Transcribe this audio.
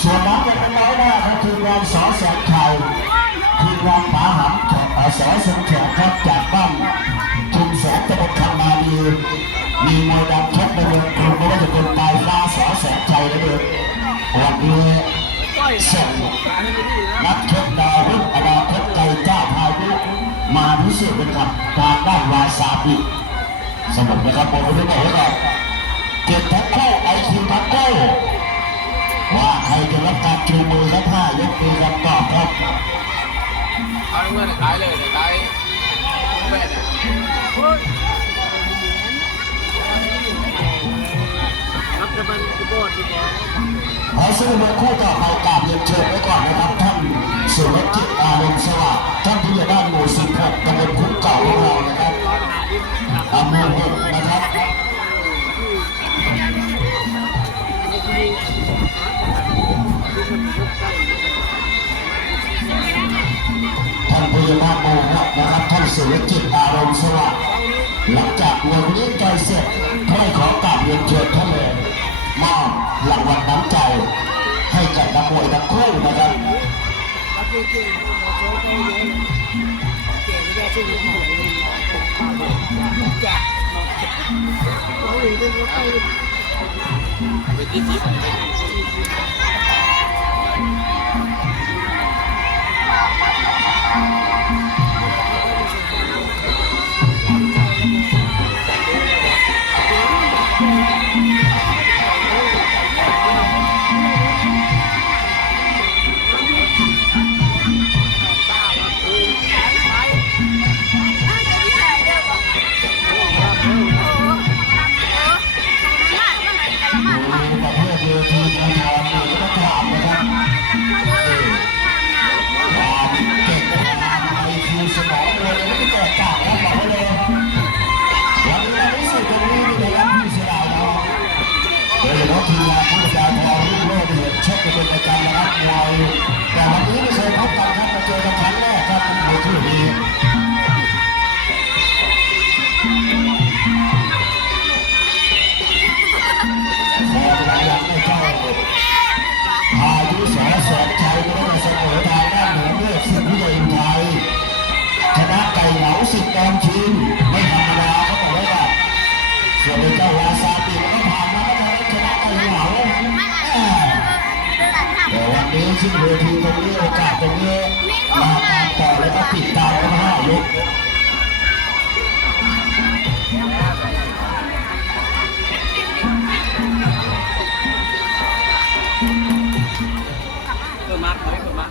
ส่วนน้ำยังเป็นน้อยหน้าของทีมงานสอแสนชัยทีมงานป๋าหำจากอาสอสงแขกครับจากบ้านชุมแสนตะบนคำนาดีมีมวยดำชกในเมืองกรุงไม่ว่าจะเป็นปลายฟ้าสอแสนชัยและเดิมวันนี้ส่งนักชกดาวรุ่งอนาคตไกลเจ้าพายุมาพิเศษเป็นกับทางด้านวาซาบิสนุกนะครับผมไม่ได้บอกไว้ก่อนเจ็ดทักเข้าไอคิว ชูมือและท่ายกมือกันตอบครับเอาเงินขายเลยขายแม่เนี่ยรับจะมันกูบอดกูบอดขอซื้อมือคู่ต่อไปกราบเรียนเชิญไว้ก่อนนะครับท่านสุรจิตอารมณ์สวัสดิ์ท่านผู้ใหญ่บ้านหมู่16ตำบลคุ้มเก่าของเรานะครับอำเภอหกนะครับ บ้านหมู่หกนะครับท่านสุรจิตอารมณ์สวัสดิ์หลังจากลงเลี้ยงใจเสร็จใค่อยขอกราบเรียนเชิญท่านเลยมอบรางวัลน้ำใจ ให้กับนักมวยทั้งคู่นะครับรับเแต่วันนี้ไม่เคยพบกันครับมาเจอกันครั้งแรก ก่เหลาสิบกองชิงไม่ธรรมดาเขาบอกว่าส่วนเจ้าวาซาบิก็ผ่านมาก็จะชนะไก่เหลาแต่วันนี้ขึ้นเวทีตรงนี้โอกาสตรงนี้มาตามต่อแล้วก็ปิดตามกันห้ายกเพิ่มมาเพิ่มมา